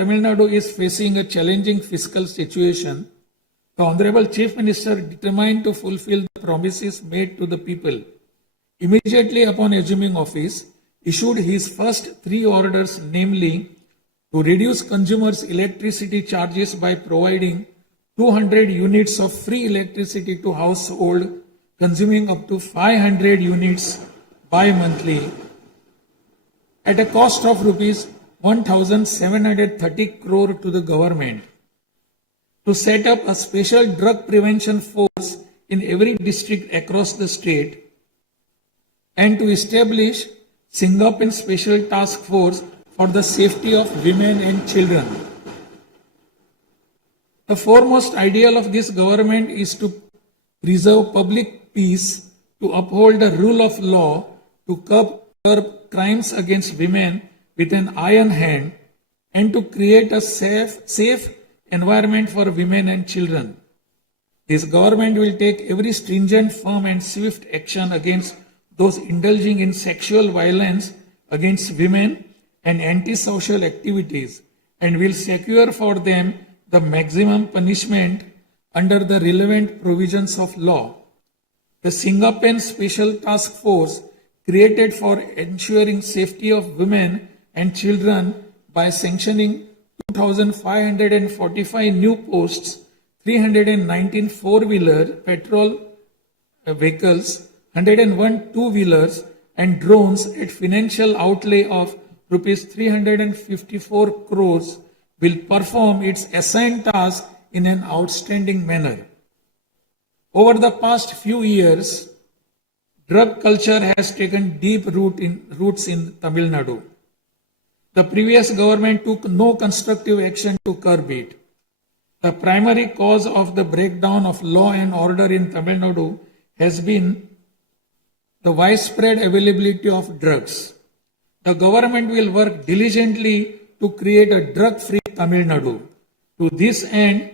Tamil Nadu is facing a challenging fiscal situation, the Honorable Chief Minister, determined to fulfill the promises made to the people, immediately upon assuming office, issued his first three orders, namely, to reduce consumers' electricity charges by providing 200 units of free electricity to household consuming up to 500 units bi-monthly at a cost of rupees 1,730 crore to the government, to set up a special drug prevention force in every district across the state, and to establish Singaporean Special Task Force for the safety of women and children. The foremost ideal of this government is to preserve public peace, to uphold the rule of law, to curb crimes against women with an iron hand, and to create a safe environment for women and children. This government will take every stringent, firm and swift action against those indulging in sexual violence against women and antisocial activities, and will secure for them the maximum punishment under the relevant provisions of law. The Singaporean Special Task Force, created for ensuring safety of women and children by sanctioning 2,545 new posts, 319 four-wheeler petrol vehicles, 101 two-wheelers and drones at financial outlay of rupees 354 crores, will perform its assigned task in an outstanding manner. Over the past few years, drug culture has taken deep roots in Tamil Nadu. The previous government took no constructive action to curb it. The primary cause of the breakdown of law and order in Tamil Nadu has been the widespread availability of drugs. The government will work diligently to create a drug-free Tamil Nadu. To this end,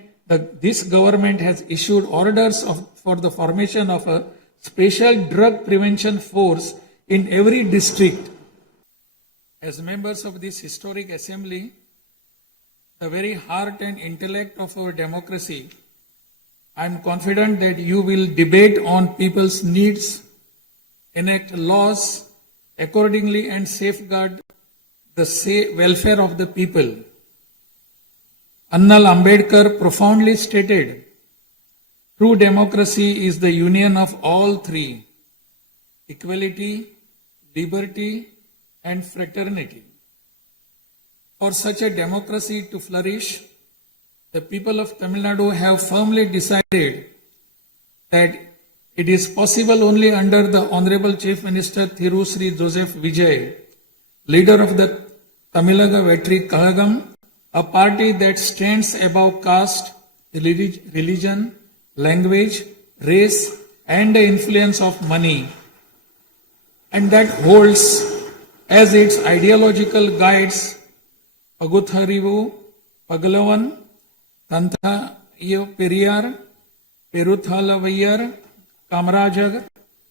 this government has issued orders for the formation of a special drug prevention force in every district. As members of this historic assembly, the very heart and intellect of our democracy, I am confident that you will debate on people's needs, enact laws accordingly, and safeguard the welfare of the people. Annal Ambedkar profoundly stated, true democracy is the union of all three: equality, liberty, and fraternity. For such a democracy to flourish, the people of Tamil Nadu have firmly decided that it is possible only under the Honorable Chief Minister Thiru Sri Joseph Vijay, leader of the Tamilaga Vetri Kalagam, a party that stands above caste, religion, language, race, and the influence of money, and that holds as its ideological guides Pagutharivu, Pagalavan, Tanthayo Periyar, Peruthalavayar, Kamarajag,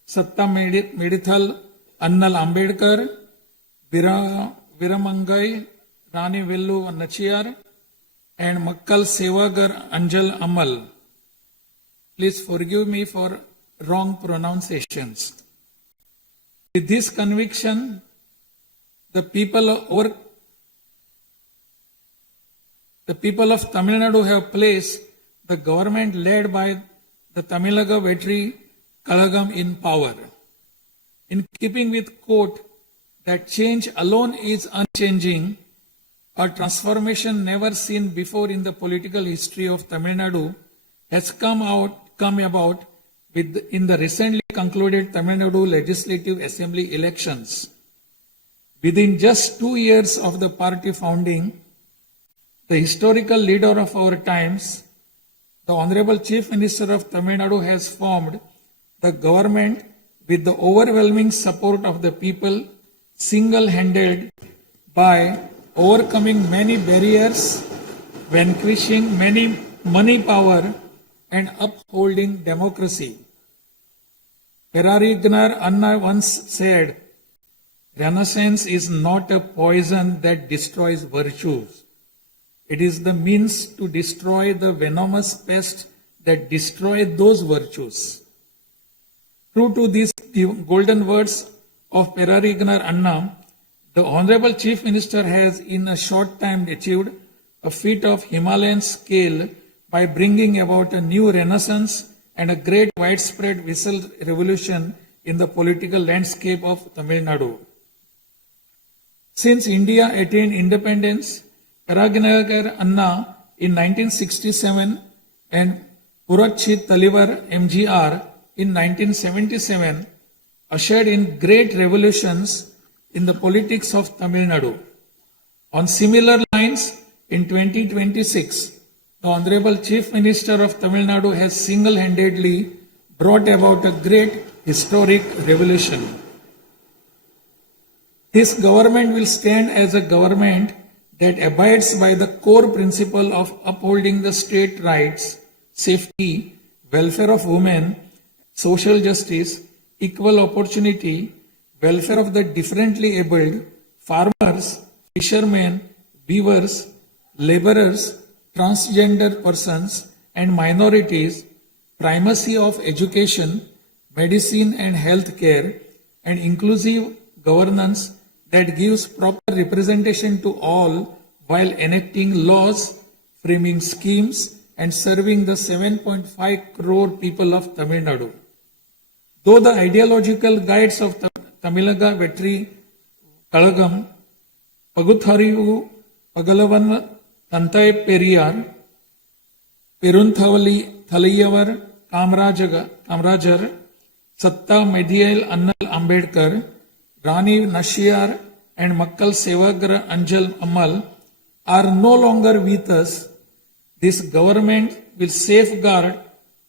Satta Medithal, Annal Ambedkar, Viramangai, Rani Vellu Nachiyar, and Makkal Sevagar Anjal Amal. Please forgive me for wrong pronunciations. With this conviction, the people of Tamil Nadu have placed the government led by the Tamilaga Vetri Kalagam in power. In keeping with quote that change alone is unchanging, a transformation never seen before in the political history of Tamil Nadu has come about in the recently concluded Tamil Nadu Legislative Assembly elections. Within just 2 years of the party founding, the historical leader of our times, the Honorable Chief Minister of Tamil Nadu, has formed the government with the overwhelming support of the people, single-handed, by overcoming many barriers, vanquishing many money power, and upholding democracy. Perarignar Anna once said, "Renaissance is not a poison that destroys virtues. It is the means to destroy the venomous pest that destroy those virtues. True to these golden words of Perarignar Anna, the Honorable Chief Minister has in a short time achieved a feat of Himalayan scale by bringing about a new renaissance and a great widespread visual revolution in the political landscape of Tamil Nadu. Since India attained independence, Perarignar Anna in 1967 and Purachi Talivar MGR in 1977 ushered in great revolutions in the politics of Tamil Nadu. On similar lines, in 2026, the Honorable Chief Minister of Tamil Nadu has single-handedly brought about a great historic revolution. This government will stand as a government that abides by the core principle of upholding the state rights, safety, welfare of women, social justice, equal opportunity, welfare of the differently abled, farmers, fishermen, weavers, laborers, transgender persons and minorities, primacy of education, medicine and health care, and inclusive governance that gives proper representation to all while enacting laws, framing schemes, and serving the 7.5 crore people of Tamil Nadu. Though the ideological guides of Tamilaga Vetri Kalagam, Pagutharivu, Pagalavan, Tantai Periyar, Perunthavali Thalayavar, Kamrajar, Satta Medial Annal Ambedkar, Rani Nashiyar, and Makkal Sevagra Anjal Amal are no longer with us. This government will safeguard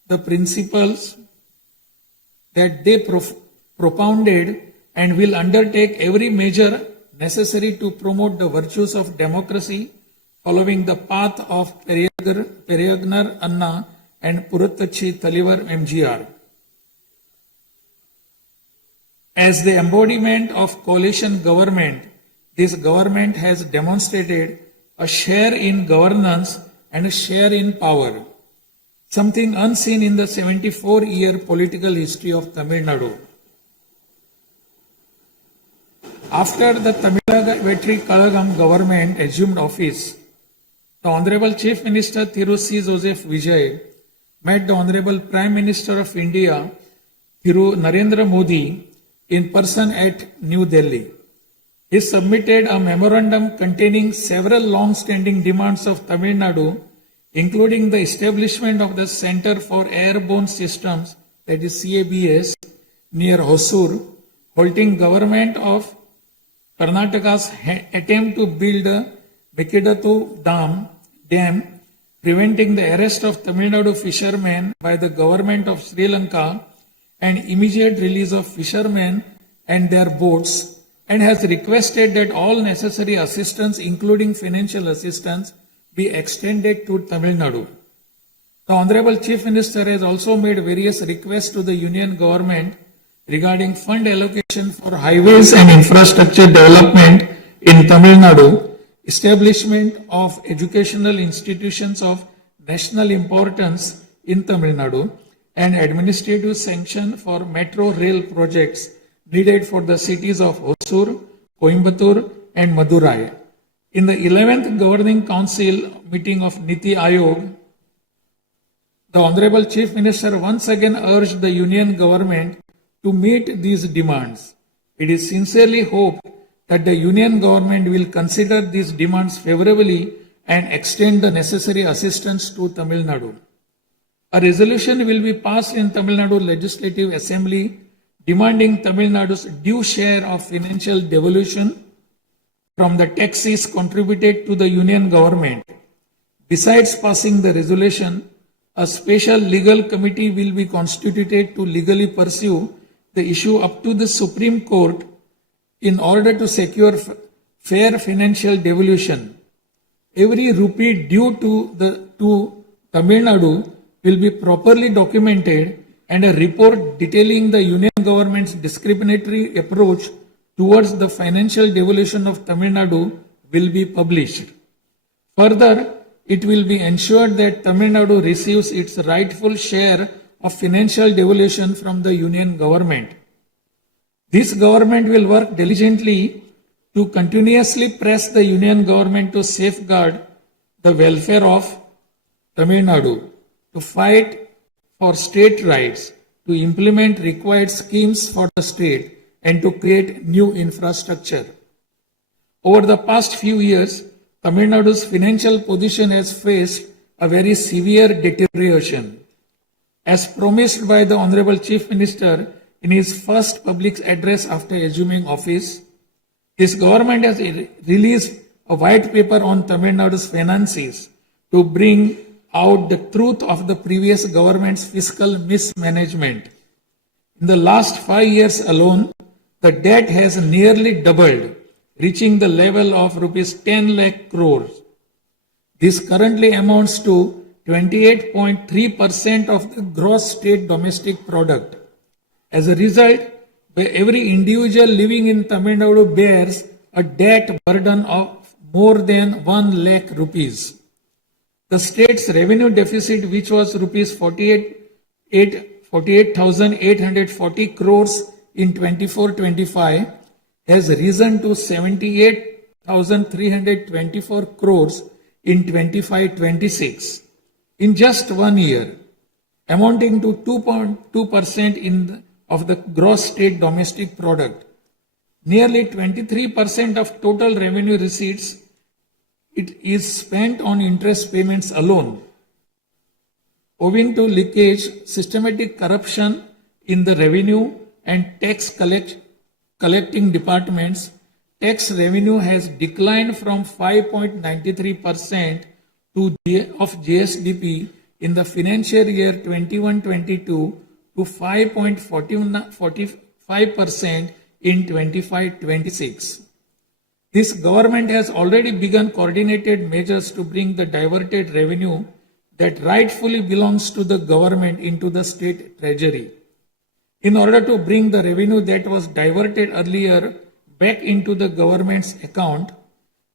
the principles that they propounded and will undertake every measure necessary to promote the virtues of democracy following the path of Perarignar Anna and Purachi Talivar MGR. As the embodiment of coalition government, this government has demonstrated a share in governance and a share in power, something unseen in the 74-year political history of Tamil Nadu. After the Tamilaga Vetri Kalagam government assumed office, the Honorable Chief Minister Thiru C. Joseph Vijay met the Honorable Prime Minister of India, Thiru Narendra Modi, in person at New Delhi. He submitted a memorandum containing several long-standing demands of Tamil Nadu, including the establishment of the Center for Airborne Systems, that is CABS, near Hosur, halting government of Karnataka's attempt to build a Mekidatu Dam, preventing the arrest of Tamil Nadu fishermen by the government of Sri Lanka and immediate release of fishermen and their boats, and has requested that all necessary assistance, including financial assistance, be extended to Tamil Nadu. The Honorable Chief Minister has also made various requests to the Union Government regarding fund allocation for highways and infrastructure development in Tamil Nadu, establishment of educational institutions of national importance in Tamil Nadu, and administrative sanction for metro rail projects needed for the cities of Hosur, Coimbatore, and Madurai. In the 11th Governing Council meeting of Niti Aayog, the Honorable Chief Minister once again urged the Union Government to meet these demands. It is sincerely hoped that the Union Government will consider these demands favorably and extend the necessary assistance to Tamil Nadu. A resolution will be passed in Tamil Nadu Legislative Assembly demanding Tamil Nadu's due share of financial devolution from the taxes contributed to the Union Government. Besides passing the resolution, a special legal committee will be constituted to legally pursue the issue up to the Supreme Court in order to secure fair financial devolution. Every rupee due to Tamil Nadu will be properly documented, and a report detailing the Union Government's discriminatory approach towards the financial devolution of Tamil Nadu will be published. Further, it will be ensured that Tamil Nadu receives its rightful share of financial devolution from the union government. This government will work diligently to continuously press the union government to safeguard the welfare of Tamil Nadu, to fight for state rights, to implement required schemes for the state, and to create new infrastructure. Over the past few years, Tamil Nadu's financial position has faced a very severe deterioration. As promised by the Honorable Chief Minister in his first public address after assuming office, his government has released a white paper on Tamil Nadu's finances to bring out the truth of the previous government's fiscal mismanagement. In the last 5 years alone, the debt has nearly doubled, reaching the level of rupees 10 lakh crores. This currently amounts to 28.3% of the gross state domestic product. As a result, every individual living in Tamil Nadu bears a debt burden of more than 1 lakh rupees. The state's revenue deficit, which was rupees 48,840 crores in 24-25, has risen to 78,324 crores in 25-26 in just 1 year, amounting to 2.2% of the gross state domestic product. Nearly 23% of total revenue receipts it is spent on interest payments alone. Owing to leakage, systematic corruption in the revenue and tax collecting departments, tax revenue has declined from 5.93% of GSDP in the financial year 21-22 to 5.45% in 25-26. This government has already begun coordinated measures to bring the diverted revenue that rightfully belongs to the government into the state treasury. In order to bring the revenue that was diverted earlier back into the government's account,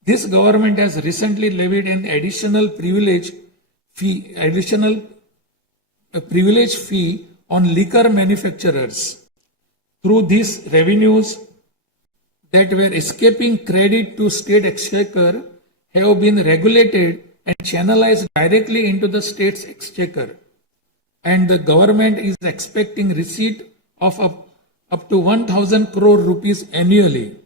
this government has recently levied an additional privilege fee on liquor manufacturers. Through these revenues that were escaping credit to state exchequer have been regulated and channelized directly into the state's exchequer, and the government is expecting receipt of up to 1,000 crore rupees annually.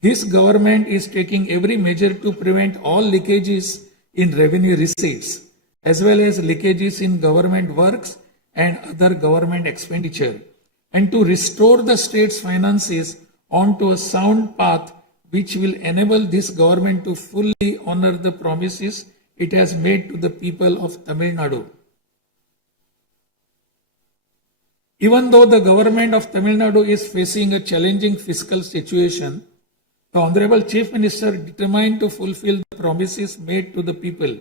This government is taking every measure to prevent all leakages in revenue receipts, as well as leakages in government works and other government expenditure, and to restore the state's finances onto a sound path which will enable this government to fully honor the promises it has made to the people of Tamil Nadu. Even though the government of Tamil Nadu is facing a challenging fiscal situation, the Honorable Chief Minister, determined to fulfill the promises made to the people,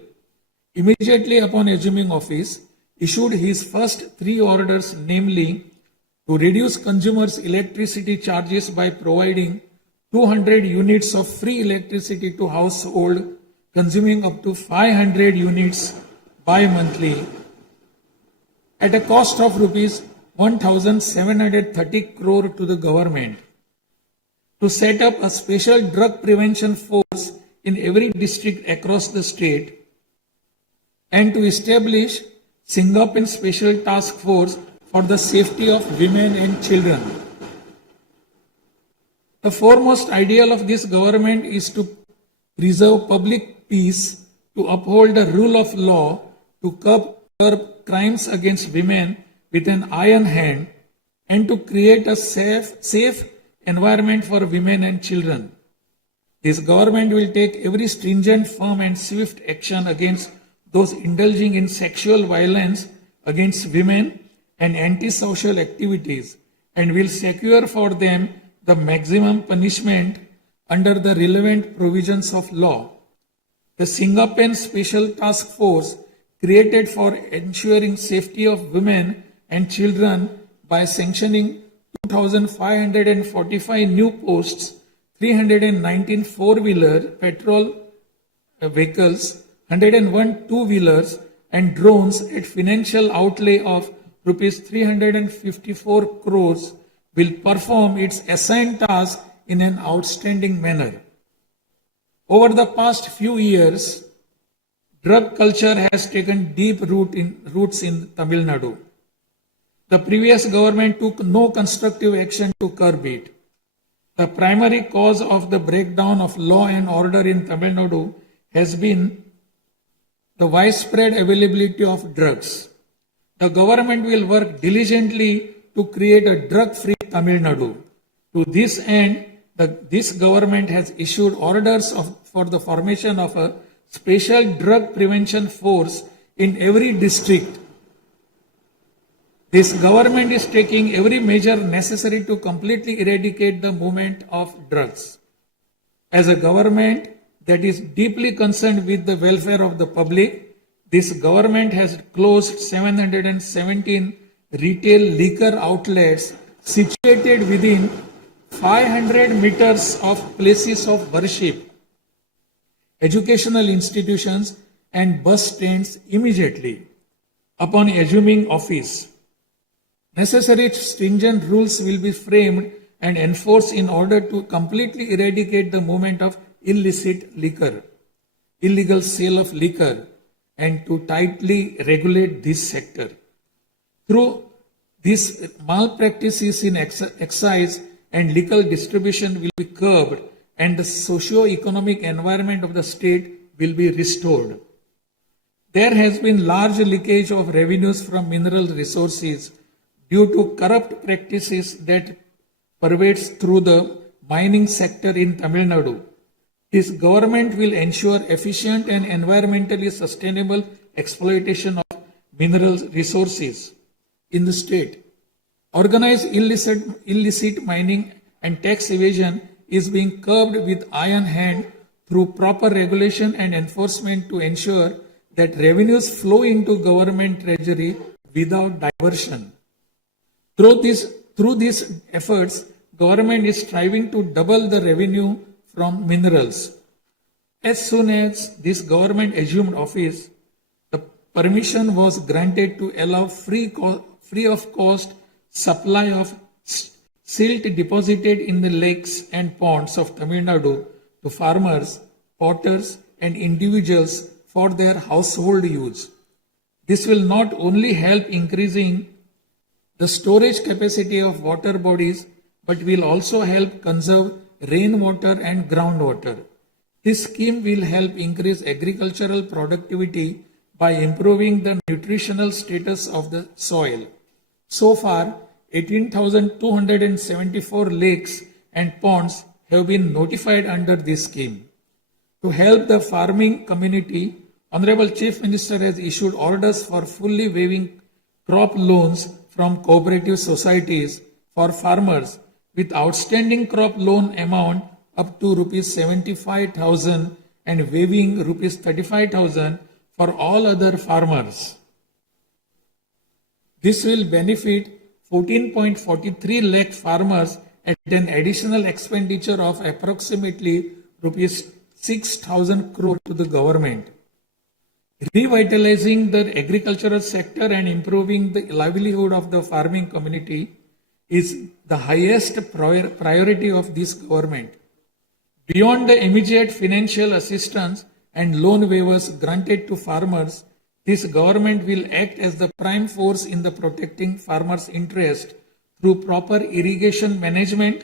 immediately upon assuming office, issued his first 3 orders, namely, to reduce consumers' electricity charges by providing 200 units of free electricity to household consuming up to 500 units bi-monthly at a cost of rupees 1,730 crore to the government, to set up a special drug prevention force in every district across the state, and to establish Singaporean Special Task Force for the safety of women and children. The foremost ideal of this government is to preserve public peace, to uphold the rule of law, to curb crimes against women with an iron hand, and to create a safe environment for women and children. This government will take every stringent, firm and swift action against those indulging in sexual violence against women and antisocial activities, and will secure for them the maximum punishment under the relevant provisions of law. The Singaporean Special Task Force, created for ensuring safety of women and children by sanctioning 2,545 new posts, 319 four-wheeler petrol vehicles, 101 two-wheelers and drones at financial outlay of rupees 354 crores will perform its assigned task in an outstanding manner. Over the past few years, drug culture has taken deep roots in Tamil Nadu. The previous government took no constructive action to curb it. The primary cause of the breakdown of law and order in Tamil Nadu has been the widespread availability of drugs. The government will work diligently to create a drug-free Tamil Nadu. To this end, this government has issued orders for the formation of a special drug prevention force in every district. This government is taking every measure necessary to completely eradicate the movement of drugs. As a government that is deeply concerned with the welfare of the public, this government has closed 717 retail liquor outlets situated within 500 meters of places of worship, educational institutions, and bus stands immediately upon assuming office. Necessary stringent rules will be framed and enforced in order to completely eradicate the movement of illicit liquor, illegal sale of liquor, and to tightly regulate this sector. Through these malpractices in excise and liquor distribution will be curbed and the socio-economic environment of the state will be restored. There has been large leakage of revenues from mineral resources due to corrupt practices that pervades through the mining sector in Tamil Nadu. This government will ensure efficient and environmentally sustainable exploitation of mineral resources in the state. Organized illicit mining and tax evasion is being curbed with iron hand through proper regulation and enforcement to ensure that revenues flow into government treasury without diversion. Through these efforts, government is striving to double the revenue from minerals. As soon as this government assumed office, the permission was granted to allow free of cost supply of silt deposited in the lakes and ponds of Tamil Nadu to farmers, potters, and individuals for their household use. This will not only help increasing the storage capacity of water bodies, but will also help conserve rainwater and groundwater. This scheme will help increase agricultural productivity by improving the nutritional status of the soil. So far, 18,274 lakes and ponds have been notified under this scheme. To help the farming community, Honorable Chief Minister has issued orders for fully waiving crop loans from cooperative societies for farmers with outstanding crop loan amount up to rupees 75,000 and waiving rupees 35,000 for all other farmers. This will benefit 14.43 lakh farmers at an additional expenditure of approximately rupees 6,000 crore to the government. Revitalizing the agricultural sector and improving the livelihood of the farming community is the highest priority of this government. Beyond the immediate financial assistance and loan waivers granted to farmers, this government will act as the prime force in the protecting farmers' interest through proper irrigation management,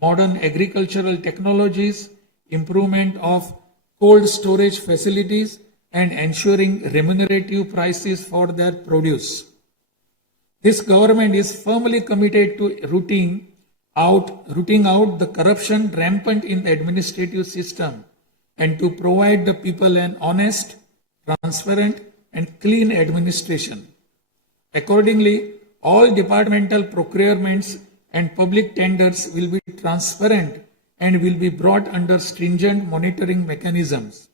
modern agricultural technologies, improvement of cold storage facilities, and ensuring remunerative prices for their produce. This government is firmly committed to rooting out the corruption rampant in the administrative system and to provide the people an honest, transparent, and clean administration. Accordingly, all departmental procurements and public tenders will be transparent and will be brought under stringent monitoring mechanisms.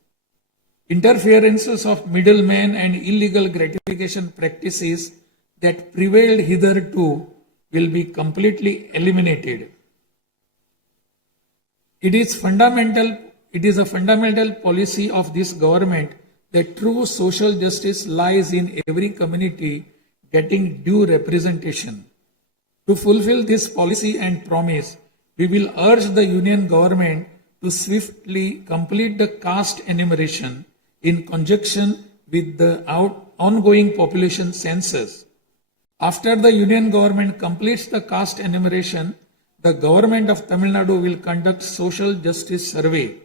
Interferences of middlemen and illegal gratification practices that prevailed hitherto will be completely eliminated. It is a fundamental policy of this government that true social justice lies in every community getting due representation. To fulfill this policy and promise, we will urge the Union government to swiftly complete the caste enumeration in conjunction with the ongoing population census. After the Union government completes the caste enumeration, the government of Tamil Nadu will conduct social justice survey.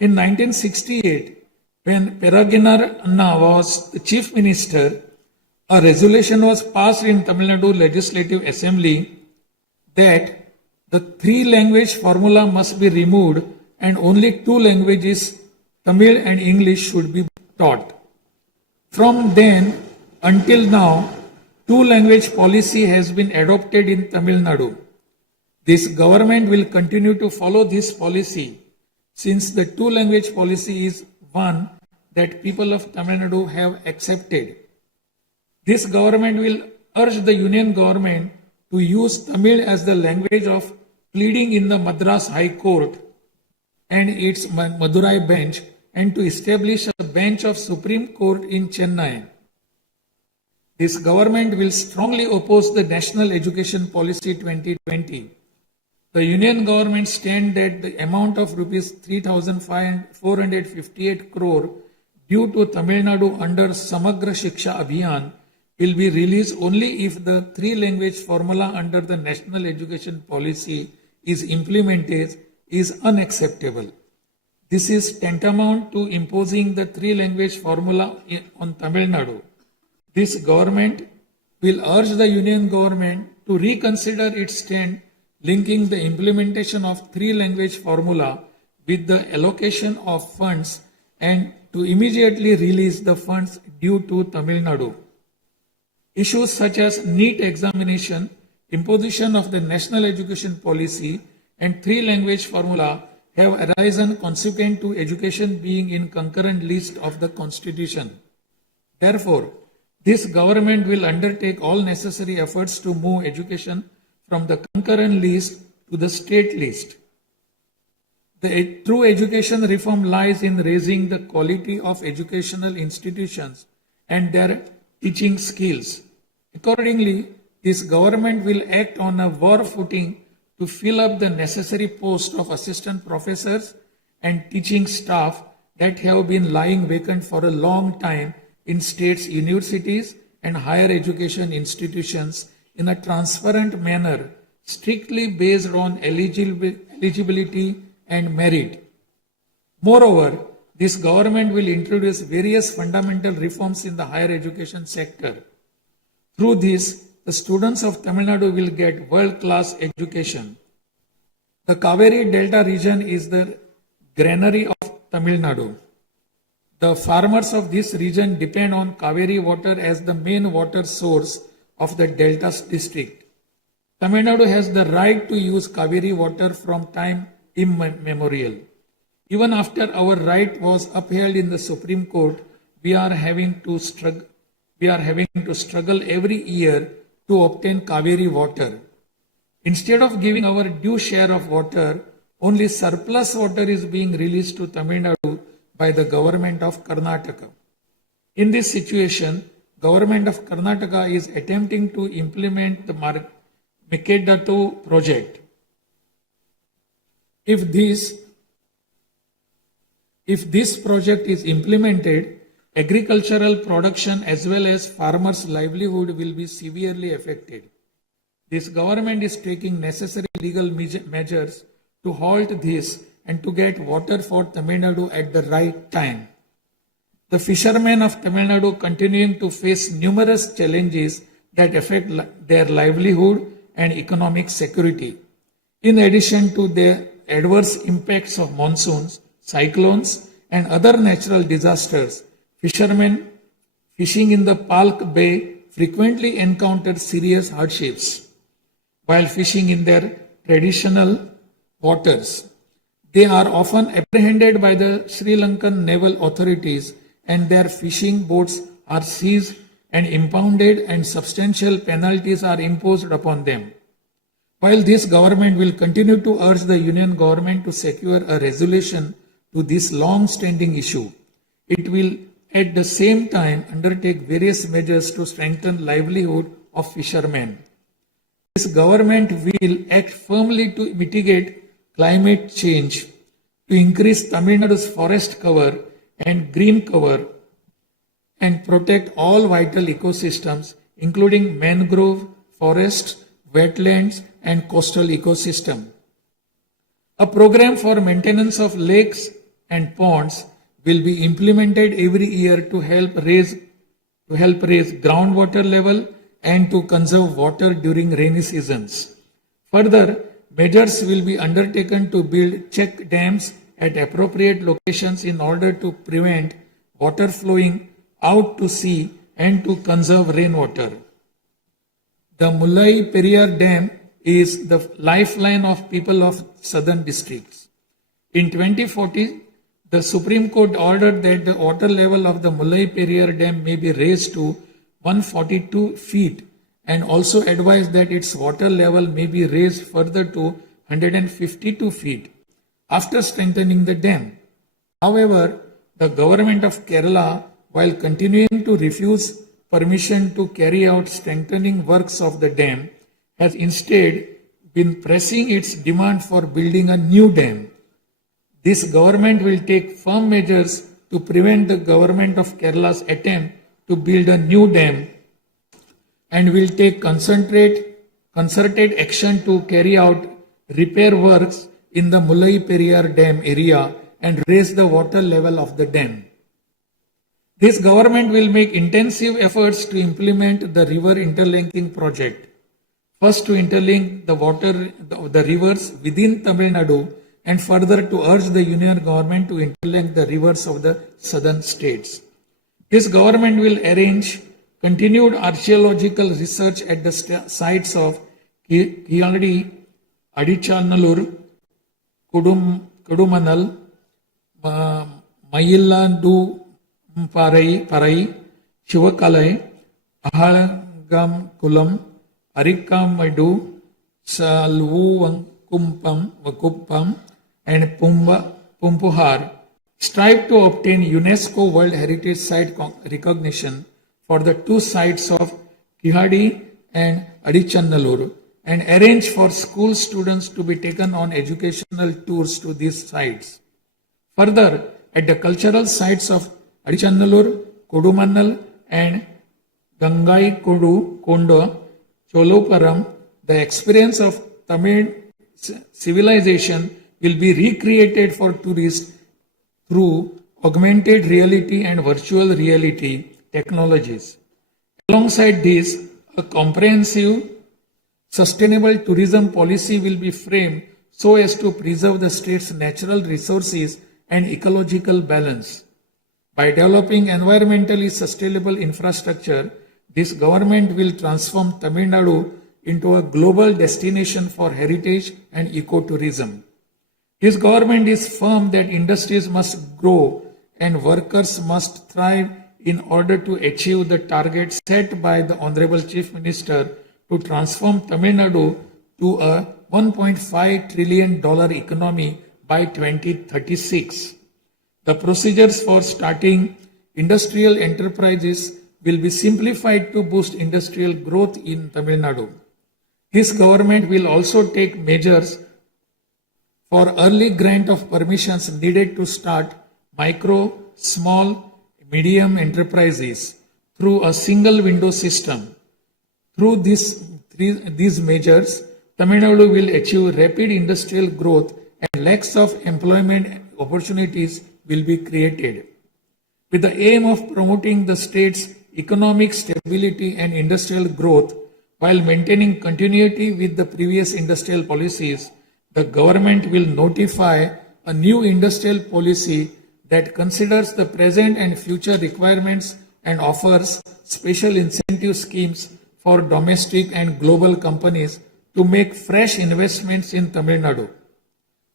In 1968, when Peregriner Anna was the chief minister, a resolution was passed in Tamil Nadu Legislative Assembly that the three language formula must be removed and only two languages, Tamil and English, should be taught. From then until now, two language policy has been adopted in Tamil Nadu. This government will continue to follow this policy since the two language policy is one that people of Tamil Nadu have accepted. This government will urge the Union government to use Tamil as the language of pleading in the Madras High Court and its Madurai bench and to establish a bench of Supreme Court in Chennai. This government will strongly oppose the National Education Policy 2020. The Union government stand that the amount of rupees 3,458 crore due to Tamil Nadu under Samagra Shiksha Abhiyan will be released only if the three language formula under the National Education Policy is implemented is unacceptable. This is tantamount to imposing the three language formula on Tamil Nadu. This government will urge the Union government to reconsider its stand linking the implementation of three language formula with the allocation of funds and to immediately release the funds due to Tamil Nadu. Issues such as NEET examination, imposition of the National Education Policy and three language formula have arisen consequent to education being in concurrent list of the Constitution. Therefore, this government will undertake all necessary efforts to move education from the concurrent list to the state list. The true education reform lies in raising the quality of educational institutions and their teaching skills. Accordingly, this government will act on a war footing to fill up the necessary post of assistant professors and teaching staff that have been lying vacant for a long time in states' universities and higher education institutions in a transparent manner, strictly based on eligibility and merit. Moreover, this government will introduce various fundamental reforms in the higher education sector. Through this, the students of Tamil Nadu will get world-class education. The Kaveri Delta region is the granary of Tamil Nadu. The farmers of this region depend on Kaveri water as the main water source of the Delta district. Tamil Nadu has the right to use Kaveri water from time immemorial. Even after our right was upheld in the Supreme Court, we are having to struggle every year to obtain Kaveri water. Instead of giving our due share of water, only surplus water is being released to Tamil Nadu by the government of Karnataka. In this situation, government of Karnataka is attempting to implement the Mekedatu project. If this project is implemented, agricultural production as well as farmers' livelihood will be severely affected. This government is taking necessary legal measures to halt this and to get water for Tamil Nadu at the right time. The fishermen of Tamil Nadu continuing to face numerous challenges that affect their livelihood and economic security. In addition to the adverse impacts of monsoons, cyclones, and other natural disasters, fishermen fishing in the Palk Bay frequently encounter serious hardships while fishing in their traditional waters. They are often apprehended by the Sri Lankan naval authorities and their fishing boats are seized and impounded and substantial penalties are imposed upon them. While this government will continue to urge the Union government to secure a resolution to this long-standing issue, it will at the same time undertake various measures to strengthen livelihood of fishermen. This government will act firmly to mitigate climate change, to increase Tamil Nadu's forest cover and green cover, and protect all vital ecosystems, including mangrove, forests, wetlands, and coastal ecosystem. A program for maintenance of lakes and ponds will be implemented every year to help raise groundwater level and to conserve water during rainy seasons. Further, measures will be undertaken to build check dams at appropriate locations in order to prevent water flowing out to sea and to conserve rainwater. The Mullai Periyar Dam is the lifeline of people of southern districts. In 2040, the Supreme Court ordered that the water level of the Mullai Periyar Dam may be raised to 142 feet and also advised that its water level may be raised further to 152 feet after strengthening the dam. However, the government of Kerala, while continuing to refuse permission to carry out strengthening works of the dam, has instead been pressing its demand for building a new dam. This government will take firm measures to prevent the government of Kerala's attempt to build a new dam and will take concerted action to carry out repair works in the Mullai Periyar Dam area and raise the water level of the dam. This government will make intensive efforts to implement the river interlinking project. First, to interlink the rivers within Tamil Nadu, and further to urge the union government to interlink the rivers of the southern states. This government will arrange continued archaeological research at the sites of Kiyadi, Adichanallur, Kudumanal, Mayillandu Parai, Shivakalai, Ahalagam Kulam, Arikamadu, Vakuppam, and Pumpuhar strive to obtain UNESCO World Heritage Site recognition for the two sites of Kihadi and Adichanallur and arrange for school students to be taken on educational tours to these sites. Further, at the cultural sites of Adichanallur, Kodumannal and Gangai Kondo, Choluparam, the experience of Tamil civilization will be recreated for tourists through augmented reality and virtual reality technologies. Alongside this, a comprehensive, sustainable tourism policy will be framed so as to preserve the state's natural resources and ecological balance. By developing environmentally sustainable infrastructure, this government will transform Tamil Nadu into a global destination for heritage and ecotourism. His government is firm that industries must grow and workers must thrive in order to achieve the target set by the Honorable Chief Minister to transform Tamil Nadu to a $1.5 trillion economy by 2036. The procedures for starting industrial enterprises will be simplified to boost industrial growth in Tamil Nadu. His government will also take measures for early grant of permissions needed to start micro, small, medium enterprises through a single window system. Through these measures, Tamil Nadu will achieve rapid industrial growth and lakhs of employment opportunities will be created. With the aim of promoting the state's economic stability and industrial growth while maintaining continuity with the previous industrial policies, the government will notify a new industrial policy that considers the present and future requirements and offers special incentive schemes for domestic and global companies to make fresh investments in Tamil Nadu.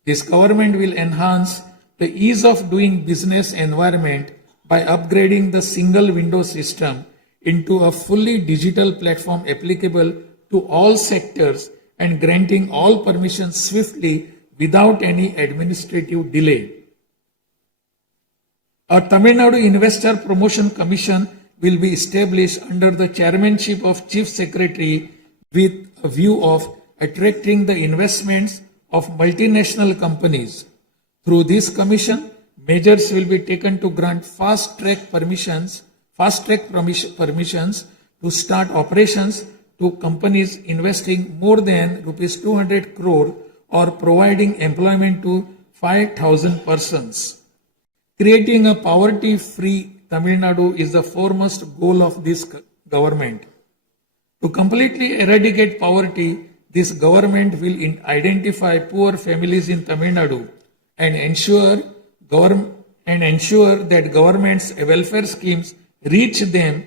This government will enhance the ease of doing business environment by upgrading the single window system into a fully digital platform applicable to all sectors and granting all permissions swiftly without any administrative delay. A Tamil Nadu Investor Promotion Commission will be established under the chairmanship of Chief Secretary with a view of attracting the investments of multinational companies. Through this commission, measures will be taken to grant fast-track permissions to start operations to companies investing more than rupees 200 crore or providing employment to 5,000 persons. Creating a poverty-free Tamil Nadu is the foremost goal of this government. To completely eradicate poverty, this government will identify poor families in Tamil Nadu and ensure that government's welfare schemes reach them,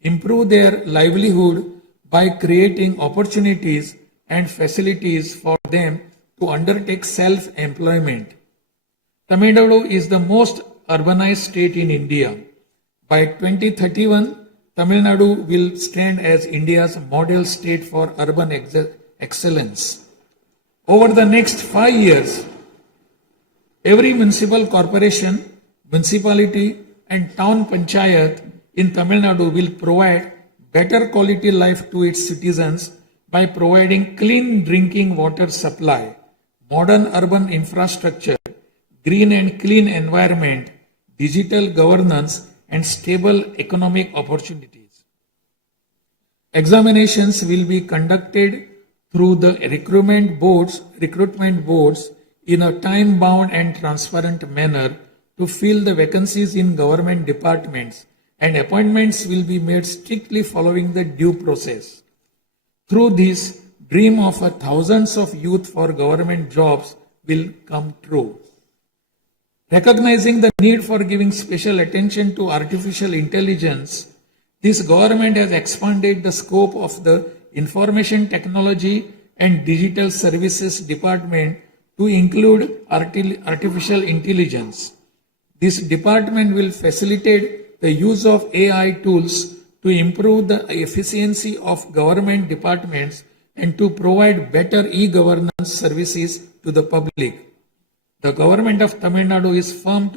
improve their livelihood by creating opportunities and facilities for them to undertake self-employment. Tamil Nadu is the most urbanized state in India. By 2031, Tamil Nadu will stand as India's model state for urban excellence. Over the next 5 years, every municipal corporation, municipality and town panchayat in Tamil Nadu will provide better quality life to its citizens by providing clean drinking water supply, modern urban infrastructure, green and clean environment, digital governance, and stable economic opportunities. Examinations will be conducted through the recruitment boards in a time-bound and transparent manner to fill the vacancies in government departments, and appointments will be made strictly following the due process. Through this, dream of thousands of youth for government jobs will come true. Recognizing the need for giving special attention to artificial intelligence, this government has expanded the scope of the Information Technology and Digital Services Department to include artificial intelligence. This department will facilitate the use of AI tools to improve the efficiency of government departments and to provide better e-governance services to the public. The government of Tamil Nadu is firm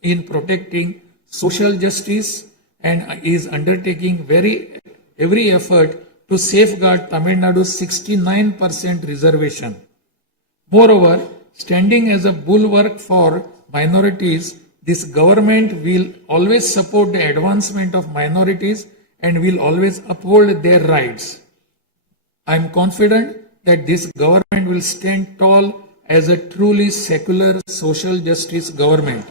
in protecting social justice and is undertaking every effort to safeguard Tamil Nadu's 69% reservation. Moreover, standing as a bulwark for minorities, this government will always support the advancement of minorities and will always uphold their rights. I am confident that this government will stand tall as a truly secular social justice government.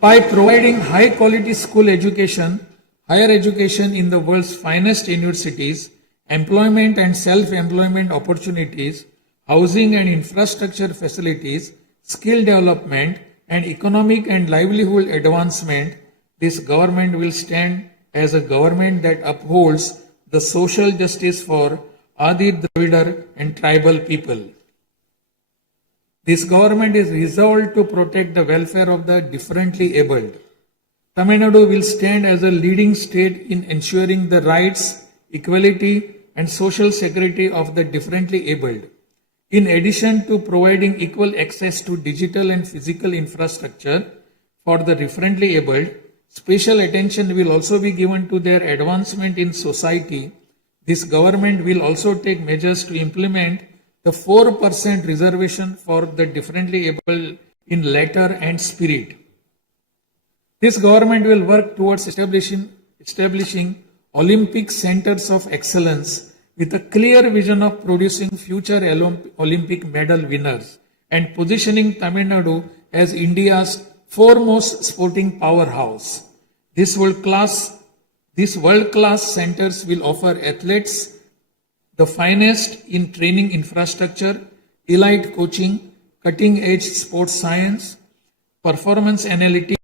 By providing high quality school education, higher education in the world's finest universities, employment and self-employment opportunities, housing and infrastructure facilities, skill development, and economic and livelihood advancement, this government will stand as a government that upholds the social justice for Adi Dravidar and tribal people. This government is resolved to protect the welfare of the differently abled. Tamil Nadu will stand as a leading state in ensuring the rights, equality, and social security of the differently abled. In addition to providing equal access to digital and physical infrastructure for the differently abled, special attention will also be given to their advancement in society. This government will also take measures to implement the 4% reservation for the differently able in letter and spirit. This government will work towards establishing Olympic centers of excellence with a clear vision of producing future Olympic medal winners and positioning Tamil Nadu as India's foremost sporting powerhouse. These world-class centers will offer athletes the finest in training infrastructure, elite coaching, cutting-edge sports science, performance analytics,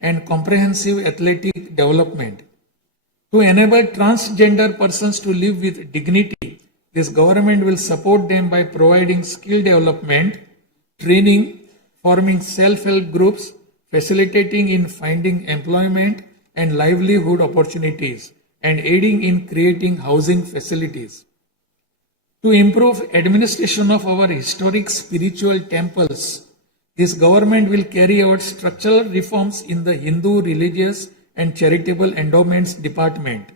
and comprehensive athletic development. To enable transgender persons to live with dignity, this government will support them by providing skill development, training, forming self-help groups, facilitating in finding employment and livelihood opportunities, and aiding in creating housing facilities. To improve administration of our historic spiritual temples, This government will carry out structural reforms in the Hindu religious and charitable endowments department.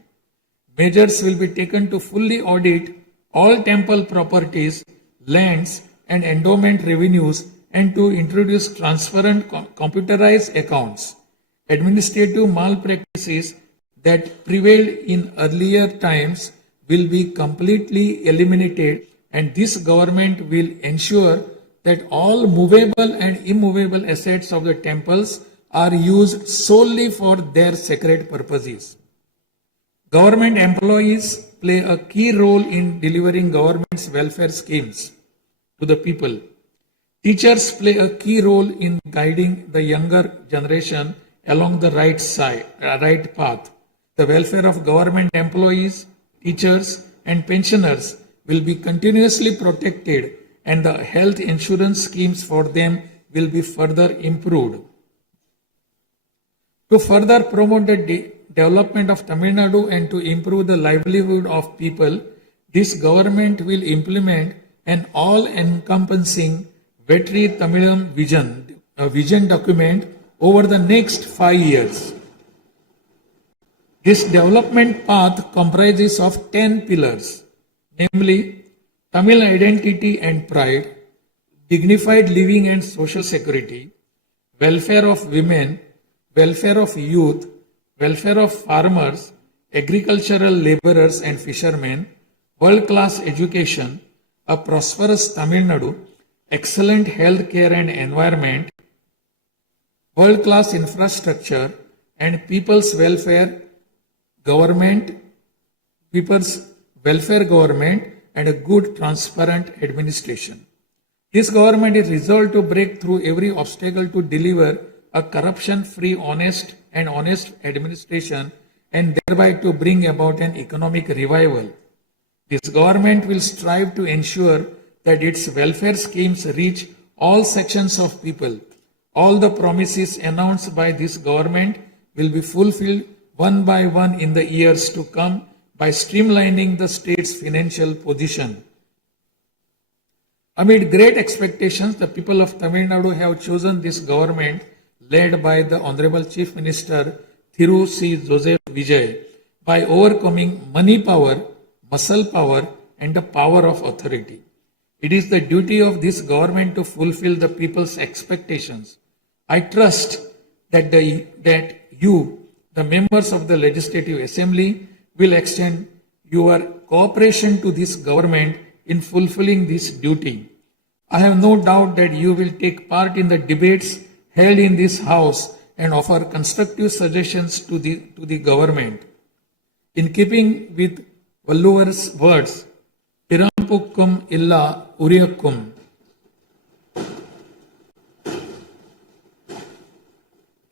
Measures will be taken to fully audit all temple properties, lands, and endowment revenues and to introduce transparent computerized accounts. Administrative malpractices that prevailed in earlier times will be completely eliminated, and this government will ensure that all movable and immovable assets of the temples are used solely for their sacred purposes. Government employees play a key role in delivering government's welfare schemes to the people. Teachers play a key role in guiding the younger generation along the right path. The welfare of government employees, teachers, and pensioners will be continuously protected, and the health insurance schemes for them will be further improved. To further promote the development of Tamil Nadu and to improve the livelihood of people, this government will implement an all-encompassing Vetri Tamilam vision document over the next 5 years. This development path comprises of 10 pillars, namely Tamil identity and pride, dignified living and social security, welfare of women, welfare of youth, welfare of farmers, agricultural laborers and fishermen, world-class education, a prosperous Tamil Nadu, excellent health care and environment, world-class infrastructure, and people's welfare government, and a good transparent administration. This government is resolved to break through every obstacle to deliver a corruption-free, honest administration and thereby to bring about an economic revival. This government will strive to ensure that its welfare schemes reach all sections of people. All the promises announced by this government will be fulfilled one by one in the years to come by streamlining the state's financial position. Amid great expectations, the people of Tamil Nadu have chosen this government led by the Honorable Chief Minister Thiru C. Joseph Vijay by overcoming money power, muscle power, and the power of authority. It is the duty of this government to fulfill the people's expectations. I trust that you, the members of the Legislative Assembly, will extend your cooperation to this government in fulfilling this duty. I have no doubt that you will take part in the debates held in this House and offer constructive suggestions to the government. In keeping with Valluvar's words, Pirampukkum illa Uriyakkum,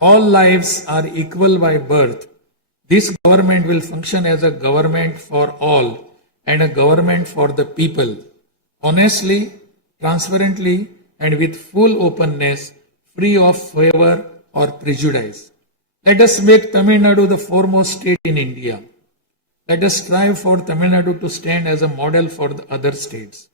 all lives are equal by birth. This government will function as a government for all and a government for the people, honestly, transparently, and with full openness, free of favor or prejudice. Let us make Tamil Nadu the foremost state in India. Let us strive for Tamil Nadu to stand as a model for the other states.